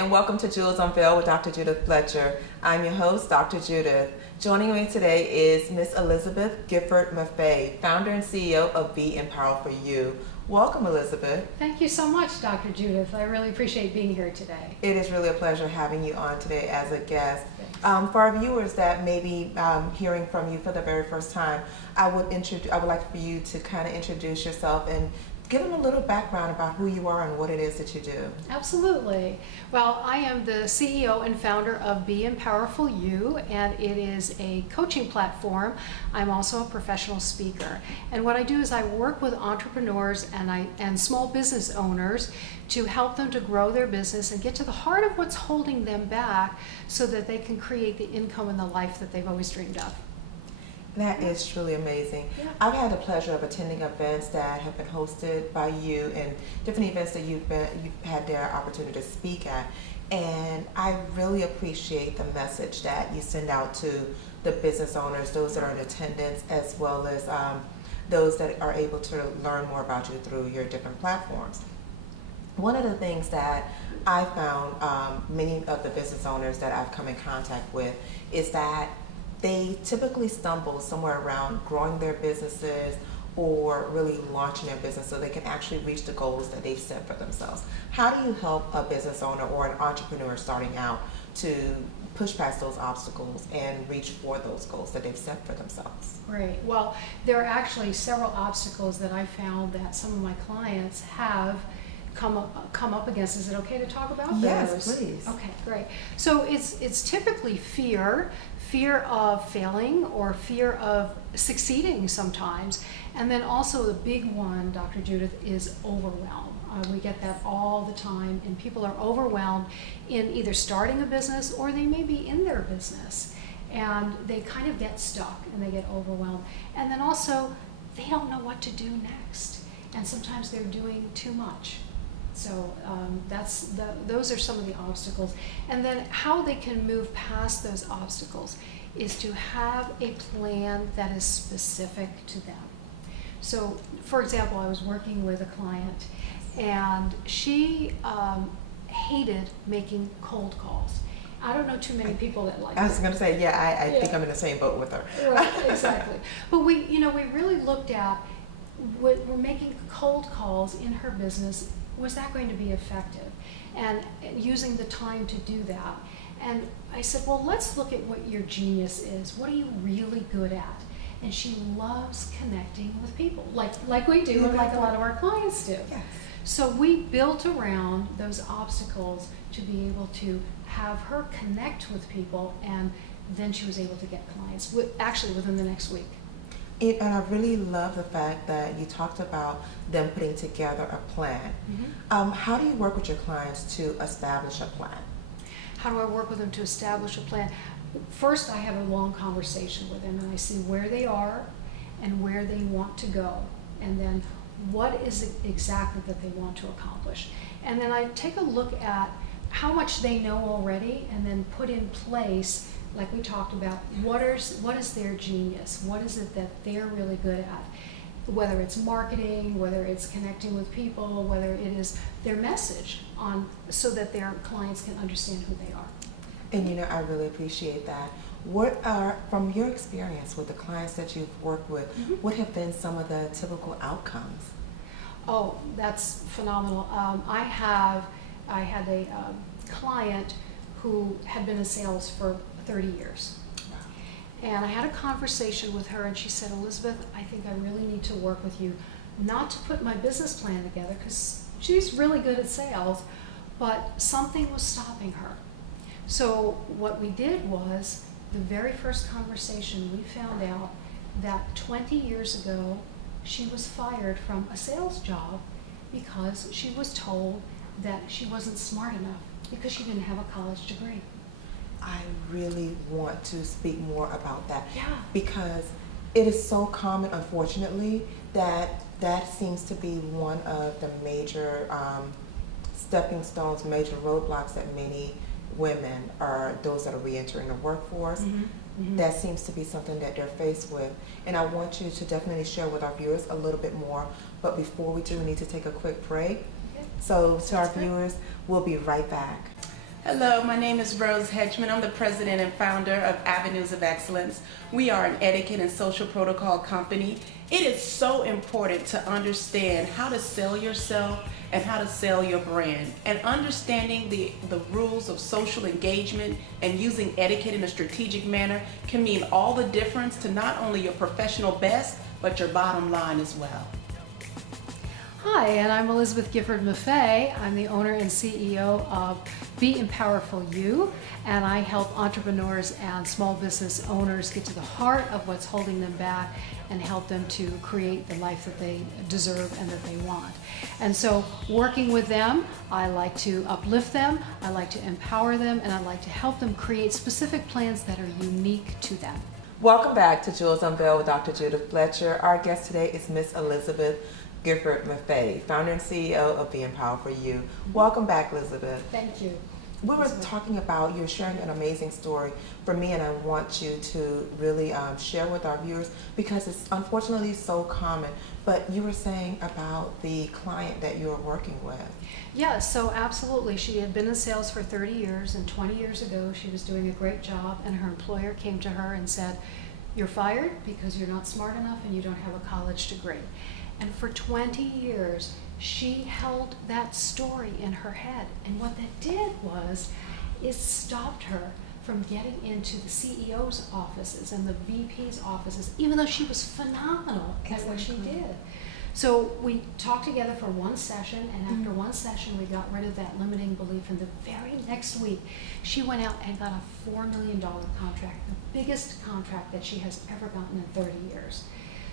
and welcome to Unveiled with Dr. Judith Fletcher. I'm your host, Dr. Judith. Joining me today is Miss Elizabeth Gifford Maffei, founder and CEO of BEmpowerful. Welcome, Elizabeth. Thank you so much, Dr. Judith. I really appreciate being here today. It is really a pleasure having you on today as a guest. For our viewers that may be hearing from you for the very first time, I would like for you to kind of introduce yourself and give them a little background about who you are and what it is that you do. Absolutely. Well, I am the CEO and founder of BEmpowerful, and it is a coaching platform. I'm also a professional speaker. And what I do is I work with entrepreneurs and small business owners to help them to grow their business and get to the heart of what's holding them back so that they can create the income and the life that they've always dreamed of. That is truly amazing. Yeah. I've had the pleasure of attending events that have been hosted by you and different events that you've had the opportunity to speak at. And I really appreciate the message that you send out to the business owners, those that are in attendance, as well as those that are able to learn more about you through your different platforms. One of the things that I found many of the business owners that I've come in contact with is that they typically stumble somewhere around growing their businesses or really launching their business so they can actually reach the goals that they've set for themselves. How do you help a business owner or an entrepreneur starting out to push past those obstacles and reach for those goals that they've set for themselves? Great. Well, there are actually several obstacles that I found that some of my clients have come up against. Is it okay to talk about those? Yes, please. Okay, great. So it's typically fear of failing or fear of succeeding sometimes. And then also the big one, Dr. Judith, is overwhelm. We get that all the time, and people are overwhelmed in either starting a business or they may be in their business. And they kind of get stuck and they get overwhelmed. And then also, they don't know what to do next. And sometimes they're doing too much. So those are some of the obstacles. And then how they can move past those obstacles is to have a plan that is specific to them. So, for example, I was working with a client, and she hated making cold calls. I don't know too many people that like that. I was going to say, I think I'm in the same boat with her. Right, exactly. But we really looked at what we're making cold calls in her business. Was that going to be effective? And using the time to do that. And I said, well, let's look at what your genius is. What are you really good at? And she loves connecting with people, like we do, and like a lot of our clients do. Yes. So we built around those obstacles to be able to have her connect with people, and then she was able to get clients, actually within the next week. And I really love the fact that you talked about them putting together a plan. Mm-hmm. How do you work with your clients to establish a plan? How do I work with them to establish a plan? First, I have a long conversation with them, and I see where they are and where they want to go, and then what is it exactly that they want to accomplish. And then I take a look at how much they know already, and then put in place, like we talked about, what is their genius? What is it that they're really good at? Whether it's marketing, whether it's connecting with people, whether it is their message so that their clients can understand who they are. And I really appreciate that. What are, from your experience with the clients that you've worked with, mm-hmm. what have been some of the typical outcomes? Oh, that's phenomenal. I had a client who had been in sales for 30 years. Wow. And I had a conversation with her, and she said, Elizabeth, I think I really need to work with you, not to put my business plan together, because she's really good at sales, but something was stopping her. So what we did was, the very first conversation, we found out that 20 years ago, she was fired from a sales job because she was told that she wasn't smart enough because she didn't have a college degree. I really want to speak more about that. Yeah. Because it is so common, unfortunately, that seems to be one of the major stepping stones, major roadblocks that many women are those that are re-entering the workforce. Mm-hmm. Mm-hmm. That seems to be something that they're faced with. And I want you to definitely share with our viewers a little bit more. But before we do, we need to take a quick break. Okay. So to our viewers, we'll be right back. Hello, my name is Rose Hedgemond. I'm the president and founder of Avenues of Excellence. We are an etiquette and social protocol company. It is so important to understand how to sell yourself and how to sell your brand. And understanding the rules of social engagement and using etiquette in a strategic manner can mean all the difference to not only your professional best, but your bottom line as well. Hi, and I'm Elizabeth Gifford Maffei. I'm the owner and CEO of BEmpowerful You, and I help entrepreneurs and small business owners get to the heart of what's holding them back and help them to create the life that they deserve and that they want. And so working with them, I like to uplift them, I like to empower them, and I like to help them create specific plans that are unique to them. Welcome back to Jewels Unveiled with Dr. Judith Fletcher. Our guest today is Miss Elizabeth Gifford Maffei, founder and CEO of BEmpowerful You. Welcome back, Elizabeth. Thank you. We were talking about, you're sharing an amazing story for me, and I want you to really share with our viewers because it's unfortunately so common. But you were saying about the client that you're working with. Yeah, so absolutely. She had been in sales for 30 years, and 20 years ago she was doing a great job, and her employer came to her and said, "You're fired because you're not smart enough and you don't have a college degree." And for 20 years, she held that story in her head. And what that did is stopped her from getting into the CEO's offices and the VP's offices, even though she was phenomenal at what she did. So we talked together for one session, and after one session, we got rid of that limiting belief. And the very next week, she went out and got a $4 million contract, the biggest contract that she has ever gotten in 30 years.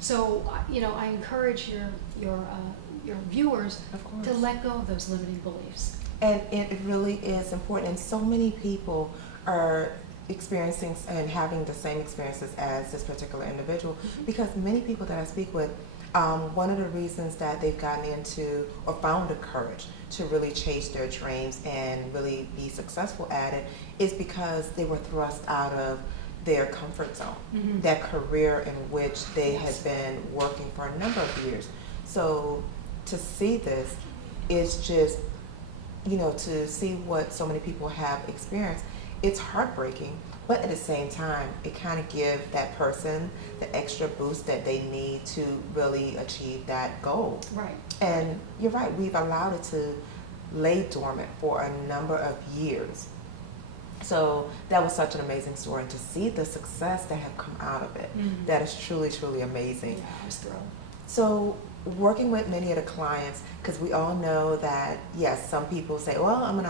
So, you know, I encourage your viewers to let go of those limiting beliefs. And it really is important. And so many people are experiencing and having the same experiences as this particular individual, because many people that I speak with, one of the reasons that they've gotten into or found the courage to really chase their dreams and really be successful at it is because they were thrust out of their comfort zone, that career in which they had been working for a number of years. So to see this is just, you know, to see what so many people have experienced, it's heartbreaking, but at the same time, it kind of gives that person the extra boost that they need to really achieve that goal. Right. And you're right, we've allowed it to lay dormant for a number of years. So that was such an amazing story, and to see the success that have come out of it, that is truly, truly amazing. Yeah, I was thrilled. So working with many of the clients, because we all know that, yes, some people say, well, I'm an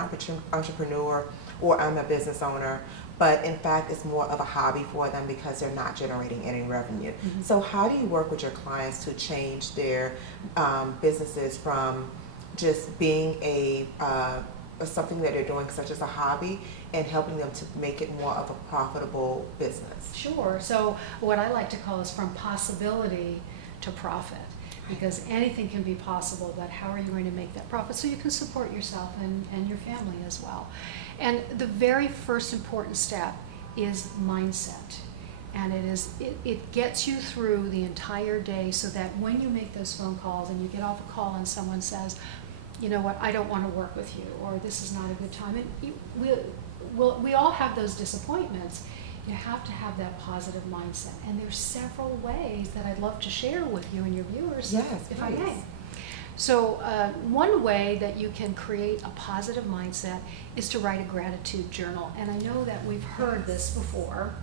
entrepreneur or I'm a business owner, but in fact it's more of a hobby for them because they're not generating any revenue. So how do you work with your clients to change their businesses from just being something that they're doing such as a hobby and helping them to make it more of a profitable business? Sure. So what I like to call is from possibility to profit, because anything can be possible, but how are you going to make that profit so you can support yourself and your family as well? And the very first important step is mindset. And it gets you through the entire day so that when you make those phone calls and you get off a call and someone says, you know what, I don't want to work with you, or this is not a good time. And we all have those disappointments. You have to have that positive mindset. And there's several ways that I'd love to share with you and your viewers, if I may. So one way that you can create a positive mindset is to write a gratitude journal. And I know that we've heard this before,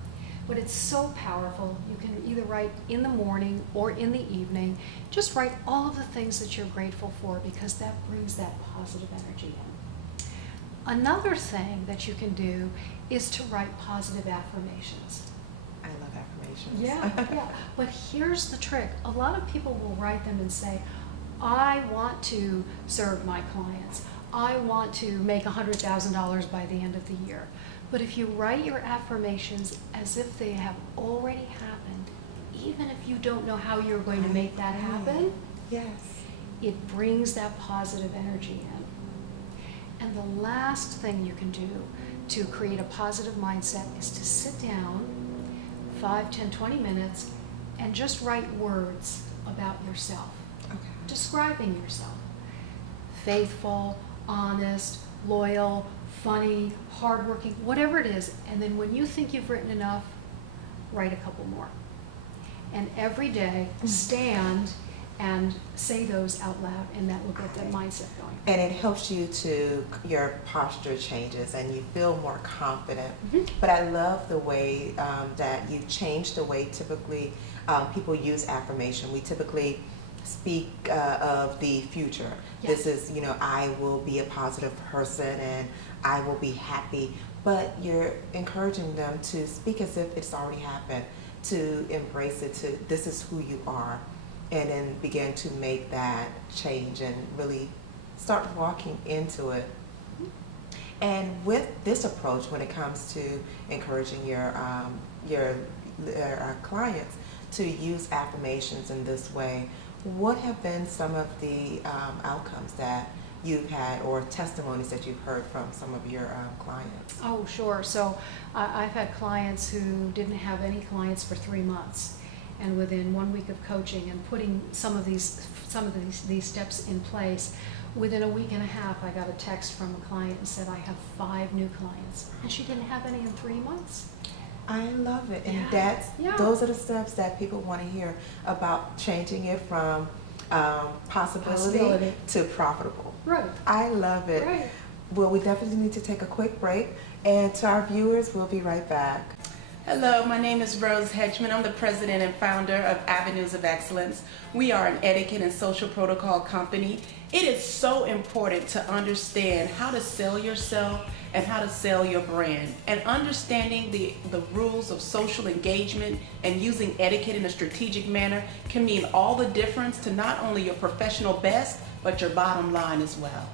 but it's so powerful. You can either write in the morning or in the evening. Just write all of the things that you're grateful for, because that brings that positive energy in. Another thing that you can do is to write positive affirmations. I love affirmations. Yeah. But here's the trick. A lot of people will write them and say, I want to serve my clients. I want to make $100,000 by the end of the year. But if you write your affirmations as if they have already happened, even if you don't know how you're going to make that happen, it brings that positive energy in. And the last thing you can do to create a positive mindset is to sit down 5, 10, 20 minutes and just write words about yourself, describing yourself. Faithful, honest, loyal, funny, hardworking, whatever it is. And then when you think you've written enough, write a couple more. And every day, stand and say those out loud, and that will get that mindset going. And it helps you to, your posture changes and you feel more confident. But I love the way that you changed the way typically people use affirmation. We typically speak of the future. Yes. This is, I will be a positive person and I will be happy. But you're encouraging them to speak as if it's already happened, to embrace it, to this is who you are, and then begin to make that change and really start walking into it. And with this approach, when it comes to encouraging your clients to use affirmations in this way, what have been some of the outcomes that you've had or testimonies that you've heard from some of your clients? Oh, sure. So I've had clients who didn't have any clients for 3 months, and within 1 week of coaching and putting some of these steps in place, within a week and a half, I got a text from a client and said, I have 5 new clients, and she didn't have any in 3 months. I love it, and Yeah. those are the steps that people want to hear about, changing it from possibility to profitable. Right. I love it. Right. Well, we definitely need to take a quick break, and to our viewers, we'll be right back. Hello, my name is Rose Hedgemond. I'm the president and founder of Avenues of Excellence. We are an etiquette and social protocol company. It is so important to understand how to sell yourself and how to sell your brand. And understanding the rules of social engagement and using etiquette in a strategic manner can mean all the difference to not only your professional best, but your bottom line as well.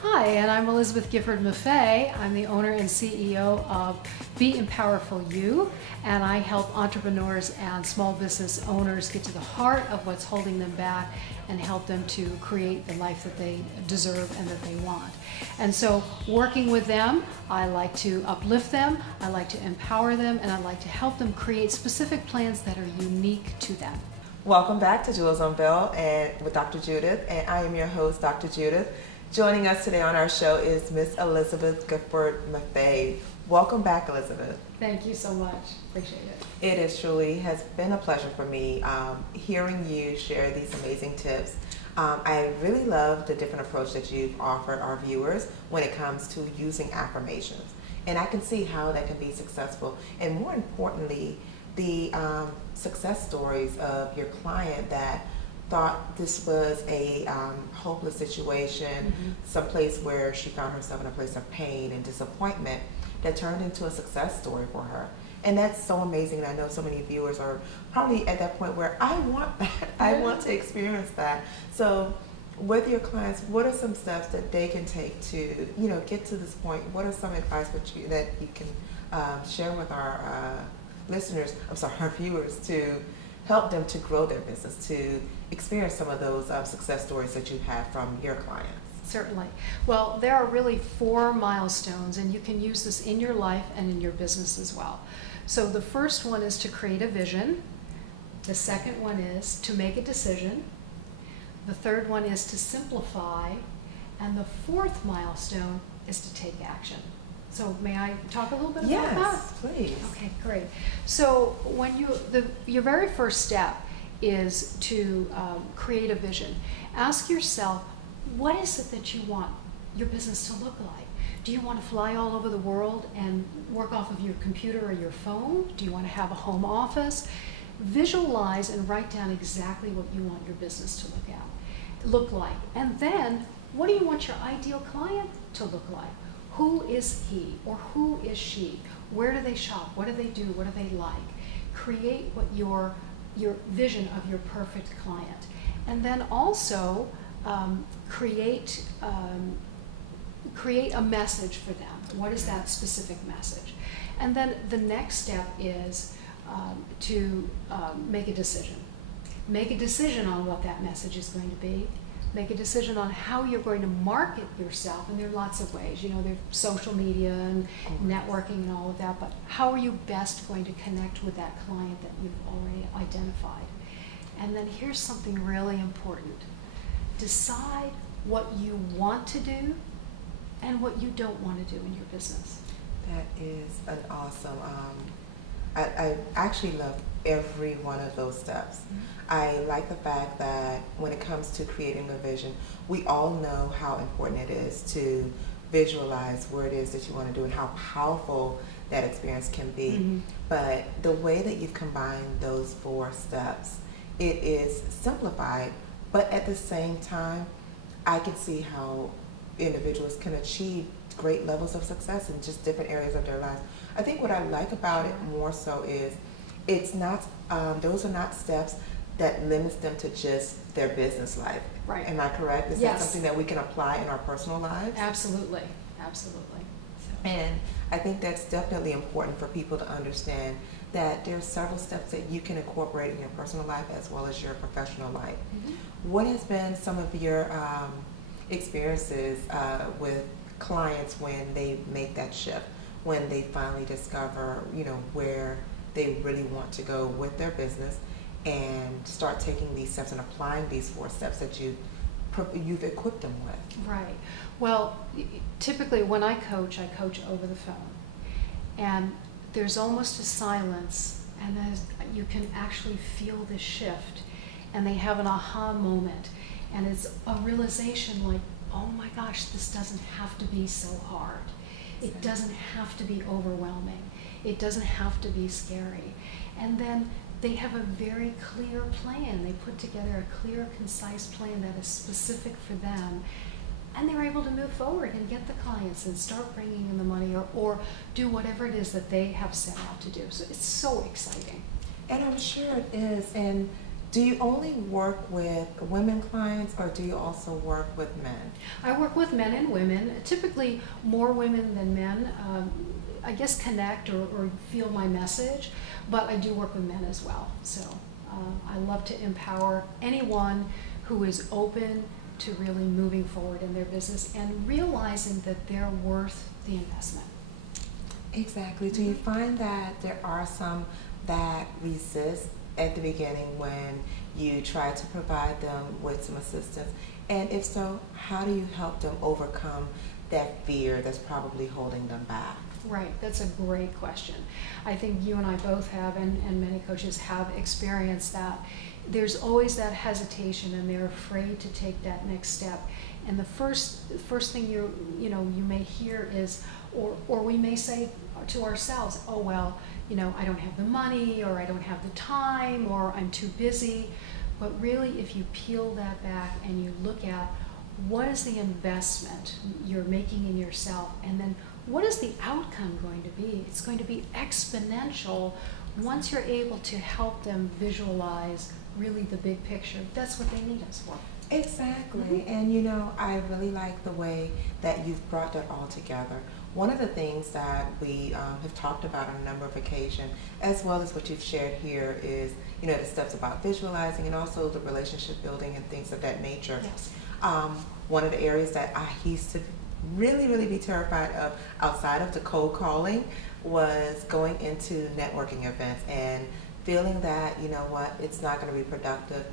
Hi, and I'm Elizabeth Gifford Maffei. I'm the owner and CEO of BEmpowerful, and I help entrepreneurs and small business owners get to the heart of what's holding them back and help them to create the life that they deserve and that they want. And so working with them, I like to uplift them, I like to empower them, and I like to help them create specific plans that are unique to them. Welcome back to Jewels Unveiled and with Dr. Judith, and I am your host, Dr. Judith. Joining us today on our show is Miss Elizabeth Gifford Maffei. Welcome back, Elizabeth. Thank you so much. Appreciate it. It is truly has been a pleasure for me hearing you share these amazing tips. I really love the different approach that you've offered our viewers when it comes to using affirmations. And I can see how that can be successful. And more importantly, the success stories of your client that thought this was a hopeless situation, someplace where she found herself in a place of pain and disappointment, that turned into a success story for her. And that's so amazing. And I know so many viewers are probably at that point where I want that. I want to experience that. So with your clients, what are some steps that they can take to, get to this point? What are some advice that you can share with our listeners, our viewers, to help them to grow their business, to experience some of those success stories that you've had from your clients? Certainly. Well, there are really 4 milestones, and you can use this in your life and in your business as well. So the first one is to create a vision. The second one is to make a decision. The third one is to simplify. And the 4th milestone is to take action. So may I talk a little bit about that? Yes, please. Okay, great. So when your very first step is to create a vision. Ask yourself, what is it that you want your business to look like? Do you want to fly all over the world and work off of your computer or your phone? Do you want to have a home office? Visualize and write down exactly what you want your business to look like. And then, what do you want your ideal client to look like? Who is he or who is she? Where do they shop? What do they do? What do they like? Create what your vision of your perfect client. And then also create a message for them. What is that specific message? And then the next step is to make a decision. Make a decision on what that message is going to be. Make a decision on how you're going to market yourself, and there are lots of ways. There's social media and networking and all of that, but how are you best going to connect with that client that you've already identified? And then here's something really important. Decide what you want to do and what you don't want to do in your business. That is an awesome, I actually love every one of those steps. I like the fact that when it comes to creating a vision, we all know how important it is to visualize where it is that you want to do and how powerful that experience can be. But the way that you've combined those 4 steps, it is simplified, but at the same time, I can see how individuals can achieve great levels of success in just different areas of their lives. I think what I like about it more so is it's not, those are not steps that limits them to just their business life. Right. Am I correct? Is that something that we can apply in our personal lives? Absolutely, absolutely. And I think that's definitely important for people to understand that there are several steps that you can incorporate in your personal life as well as your professional life. What has been some of your experiences with clients when they make that shift, when they finally discover, where they really want to go with their business and start taking these steps and applying these 4 steps that you've equipped them with? Right. Well, typically when I coach over the phone. And there's almost a silence, and you can actually feel the shift. And they have an aha moment. And it's a realization like, oh my gosh, this doesn't have to be so hard. It doesn't have to be overwhelming. It doesn't have to be scary. And then they have a very clear plan. They put together a clear, concise plan that is specific for them. And they're able to move forward and get the clients and start bringing in the money or do whatever it is that they have set out to do. So it's so exciting. And I'm sure it is. And do you only work with women clients or do you also work with men? I work with men and women, typically more women than men. I guess connect or feel my message, but I do work with men as well. So I love to empower anyone who is open to really moving forward in their business and realizing that they're worth the investment. Exactly. Do you find that there are some that resist at the beginning when you try to provide them with some assistance? And if so, how do you help them overcome that fear that's probably holding them back? Right, that's a great question. I think you and I both have, and many coaches have experienced that. There's always that hesitation, and they're afraid to take that next step. And the first thing you may hear is, or we may say to ourselves, oh well, I don't have the money, or I don't have the time, or I'm too busy. But really, if you peel that back and you look at what is the investment you're making in yourself, and then what is the outcome going to be? It's going to be exponential once you're able to help them visualize really the big picture. That's what they need us for. Exactly. And I really like the way that you've brought that all together. One of the things that we have talked about on a number of occasions, as well as what you've shared here, is the steps about visualizing and also the relationship building and things of that nature. Yes. One of the areas that I used to really be terrified of outside of the cold calling was going into networking events and feeling that, it's not going to be productive.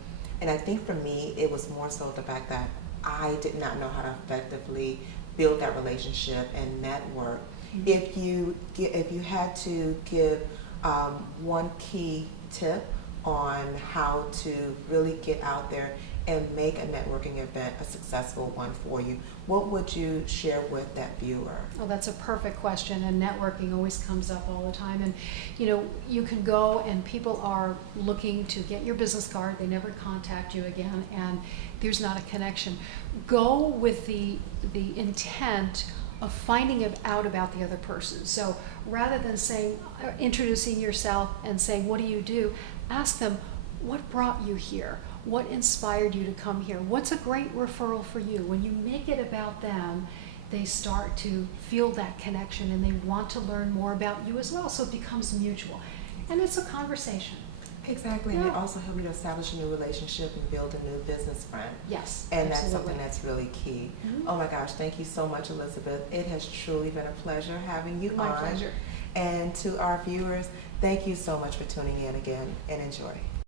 And I think for me, it was more so the fact that I did not know how to effectively build that relationship and network. If you had to give one key tip on how to really get out there and make a networking event a successful one for you, what would you share with that viewer? Well, that's a perfect question, and networking always comes up all the time. And you can go and people are looking to get your business card, they never contact you again, and there's not a connection. Go with the intent of finding out about the other person. So rather than introducing yourself and saying, what do you do? Ask them, what brought you here? What inspired you to come here? What's a great referral for you? When you make it about them, they start to feel that connection and they want to learn more about you as well. So it becomes mutual. And it's a conversation. Exactly. Yeah. And it also helps you to establish a new relationship and build a new business friend. Yes, and absolutely. That's something that's really key. Oh my gosh, thank you so much, Elizabeth. It has truly been a pleasure having you on. My pleasure. And to our viewers, thank you so much for tuning in again, and enjoy.